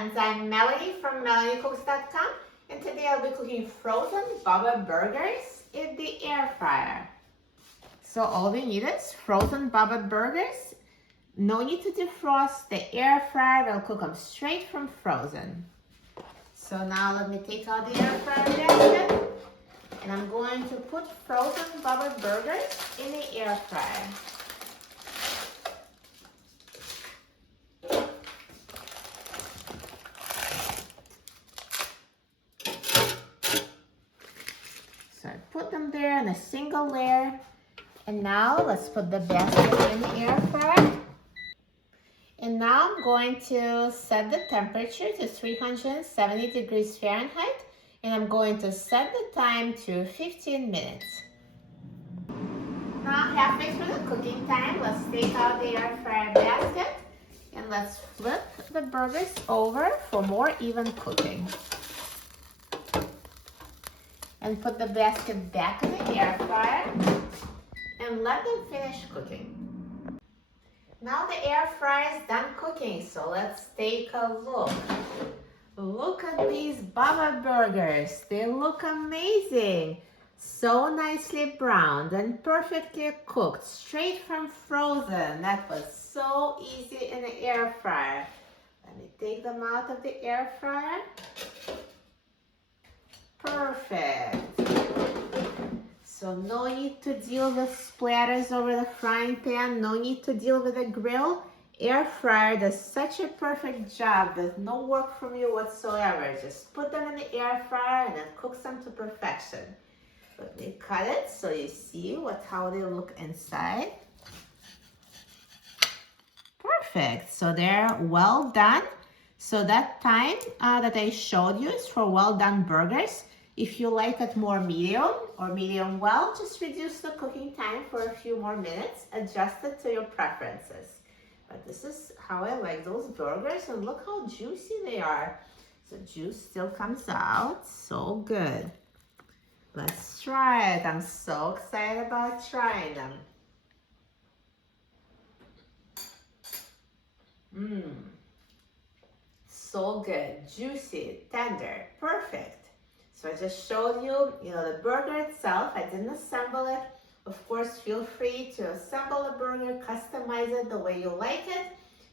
friends, I'm Melanie from melaniecooks.com, and today I'll be cooking frozen Bubba burgers in the air fryer. So all we need is frozen Bubba burgers. No need to defrost. The air fryer will cook them straight from frozen. So now let me take out the air fryer basket, and I'm going to put frozen Bubba burgers in the air fryer. So I put them there in a single layer. And now let's put the basket in the air fryer. And now I'm going to set the temperature to 370 degrees Fahrenheit. And I'm going to set the time to 15 minutes. Now halfway through the cooking time, let's take out the air fryer basket. And let's flip the burgers over for more even cooking. And put the basket back in the air fryer and let them finish cooking. Now the air fryer is done cooking, so let's take a look. Look at these Bubba burgers. They look amazing. So nicely browned and perfectly cooked, straight from frozen. That was so easy in the air fryer. Let me take them out of the air fryer. Perfect. So no need to deal with splatters over the frying pan, no need to deal with the grill. Air fryer does such a perfect job with no work from you whatsoever. Just put them in the air fryer and it cooks them to perfection. Let me cut it so you see how they look inside. Perfect. So they're well done. So that time that I showed you is for well done burgers. If you like it more medium or medium well, just reduce the cooking time for a few more minutes. Adjust it to your preferences. But this is how I like those burgers, and look how juicy they are. So juice still comes out. So good. Let's try it. I'm so excited about trying them. So good. Juicy, tender, perfect. So I just showed you, the burger itself. I didn't assemble it. Of course, feel free to assemble a burger, customize it the way you like it.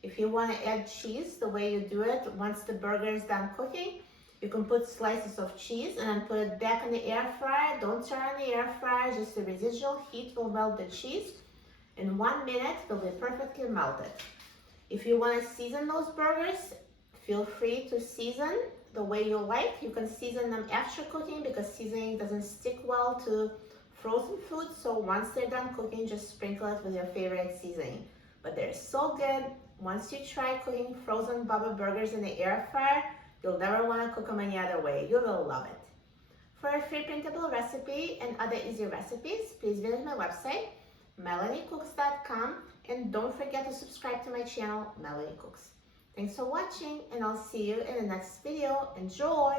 If you want to add cheese, the way you do it, once the burger is done cooking, you can put slices of cheese and then put it back in the air fryer. Don't turn on the air fryer, just the residual heat will melt the cheese. In 1 minute, they'll be perfectly melted. If you want to season those burgers, feel free to season the way you like. You can season them after cooking because seasoning doesn't stick well to frozen food. So once they're done cooking, just sprinkle it with your favorite seasoning. But they're so good. Once you try cooking frozen Bubba burgers in the air fryer, you'll never want to cook them any other way. You will love it. For a free printable recipe and other easy recipes, please visit my website, melaniecooks.com, and don't forget to subscribe to my channel, Melanie Cooks. Thanks for watching, and I'll see you in the next video. Enjoy!